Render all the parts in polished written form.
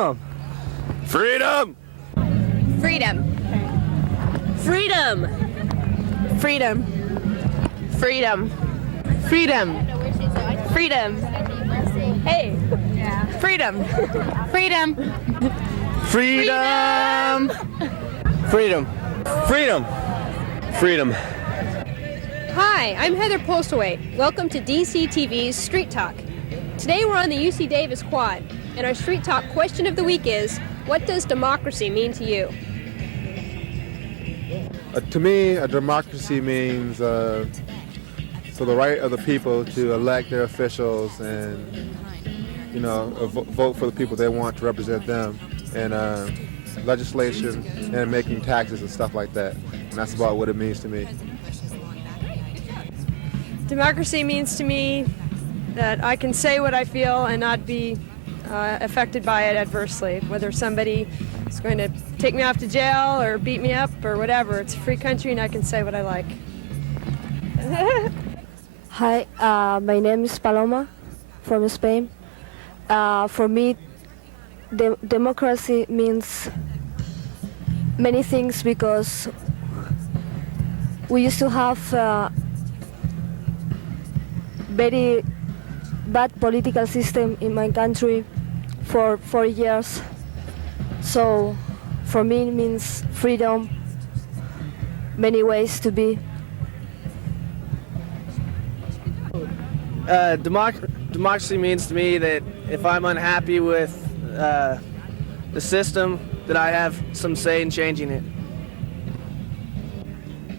Freedom. Freedom. Freedom. Freedom. Freedom. Freedom. Freedom. Freedom. Hey. Freedom. Freedom. Freedom. Freedom. Freedom. Freedom. Hi, I'm Heather Postlewaite. Welcome to DCTV's Street Talk. Today we're on the UC Davis Quad, and our Street Talk question of the week is, what does democracy mean to you? To me, a democracy means so the right of the people to elect their officials and, vote for the people they want to represent them, and legislation and making taxes and stuff like that. And that's about what it means to me. Democracy means to me that I can say what I feel and not be affected by it adversely, whether somebody is going to take me off to jail or beat me up or whatever. It's a free country and I can say what I like. Hi, my name is Paloma from Spain. For me, democracy means many things because we used to have very bad political system in my country for 4 years. So for me it means freedom, many ways to be. Democracy means to me that if I'm unhappy with the system, that I have some say in changing it.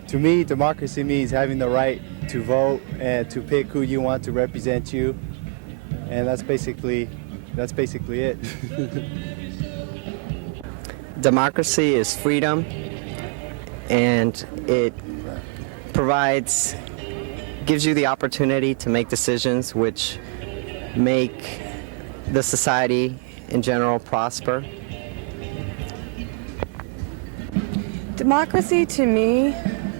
To me, democracy means having the right to vote and to pick who you want to represent you, and that's basically it. Democracy is freedom, and it gives you the opportunity to make decisions which make the society in general prosper. Democracy to me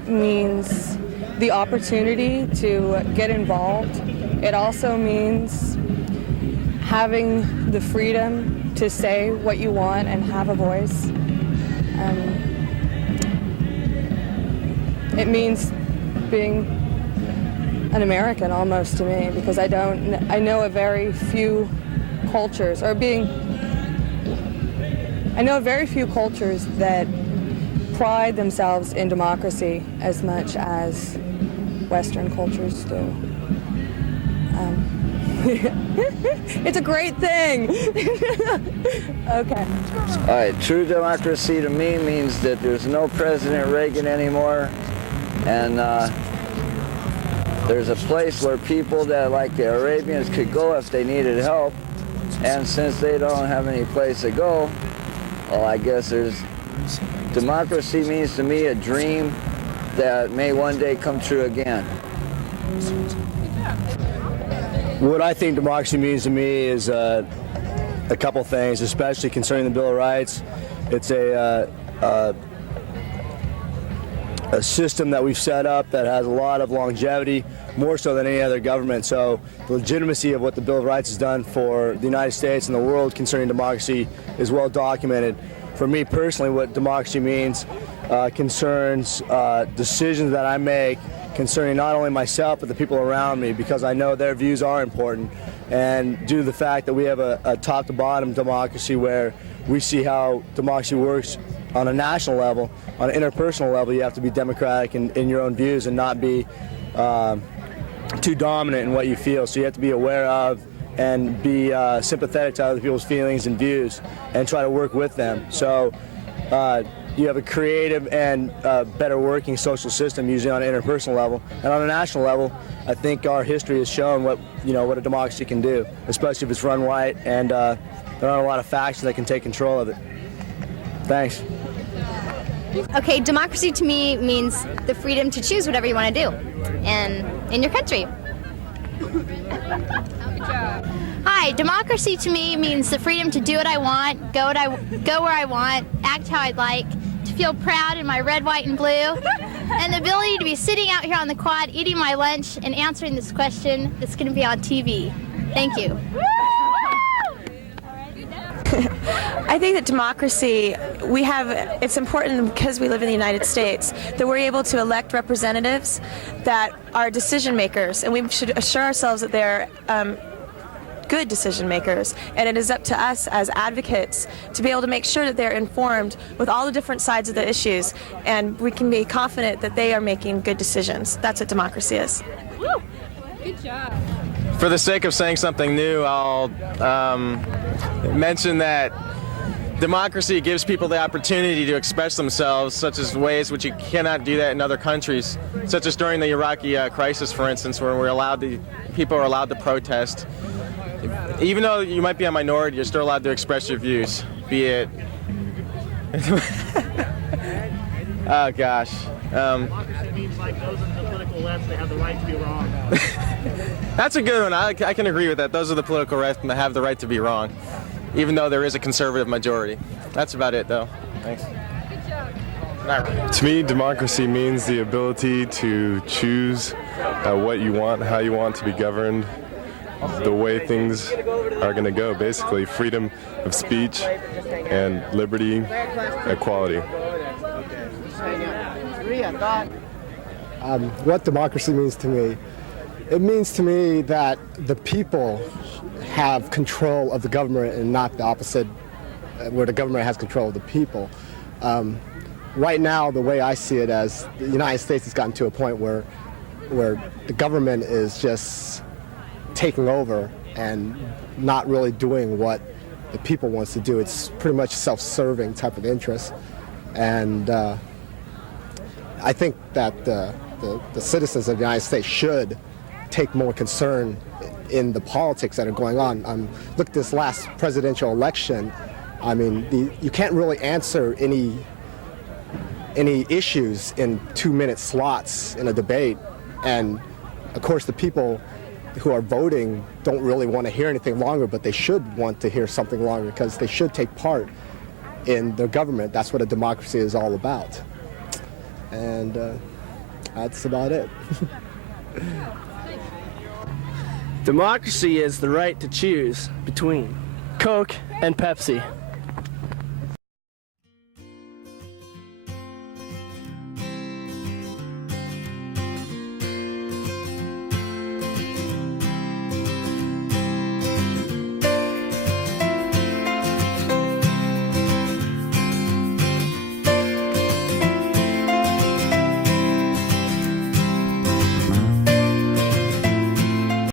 means the opportunity to get involved. It also means having the freedom to say what you want and have a voice. It means being an American almost to me, because I know of very few cultures, I know of very few cultures that pride themselves in democracy as much as Western cultures do. It's a great thing. Okay. All right, true democracy to me means that there's no President Reagan anymore, and there's a place where people that, like the Arabians, could go if they needed help, and since they don't have any place to go, well, I guess democracy means to me a dream that may one day come true again. What I think democracy means to me is a couple things, especially concerning the Bill of Rights. It's a system that we've set up that has a lot of longevity, more so than any other government. So the legitimacy of what the Bill of Rights has done for the United States and the world concerning democracy is well documented. For me personally, what democracy means concerns decisions that I make concerning not only myself but the people around me, because I know their views are important. And due to the fact that we have a top-to-bottom democracy where we see how democracy works on a national level, on an interpersonal level, you have to be democratic in your own views and not be too dominant in what you feel. So you have to be aware of and be sympathetic to other people's feelings and views and try to work with them. So you have a creative and better working social system usually on an interpersonal level. And on a national level, I think our history has shown what a democracy can do, especially if it's run right and there aren't a lot of factions that can take control of it. Thanks. Okay, democracy to me means the freedom to choose whatever you want to do and in your country. Hi, democracy to me means the freedom to do what I want, go where I want, act how I'd like, to feel proud in my red, white, and blue, and the ability to be sitting out here on the quad eating my lunch and answering this question that's going to be on TV. Thank you. I think that democracy, it's important because we live in the United States, that we're able to elect representatives that are decision makers, and we should assure ourselves that they're good decision makers, and it is up to us as advocates to be able to make sure that they're informed with all the different sides of the issues, and we can be confident that they are making good decisions. That's what democracy is. Woo! Good job. For the sake of saying something new, I'll mention that democracy gives people the opportunity to express themselves, such as ways which you cannot do that in other countries, such as during the Iraqi crisis, for instance, where people are allowed to protest. Even though you might be a minority, you're still allowed to express your views, be it... Oh, gosh. It means like those in the political left, they have the right to be wrong. That's a good one. I can agree with that. Those are the political left that have the right to be wrong, even though there is a conservative majority. That's about it, though. Thanks. To me, democracy means the ability to choose what you want, how you want to be governed, the way things are going to go. Basically, freedom of speech and liberty, equality. What democracy means to me? It means to me that the people have control of the government and not the opposite, where the government has control of the people. Right now, the way I see it, as the United States has gotten to a point where the government is just taking over and not really doing what the people wants to do. It's pretty much self-serving type of interest. And I think that the citizens of the United States should take more concern in the politics that are going on. Look at this last presidential election. I mean, you can't really answer any issues in 2-minute slots in a debate. And of course, the people who are voting don't really want to hear anything longer, but they should want to hear something longer because they should take part in the government. That's what a democracy is all about. And that's about it. Democracy is the right to choose between Coke and Pepsi.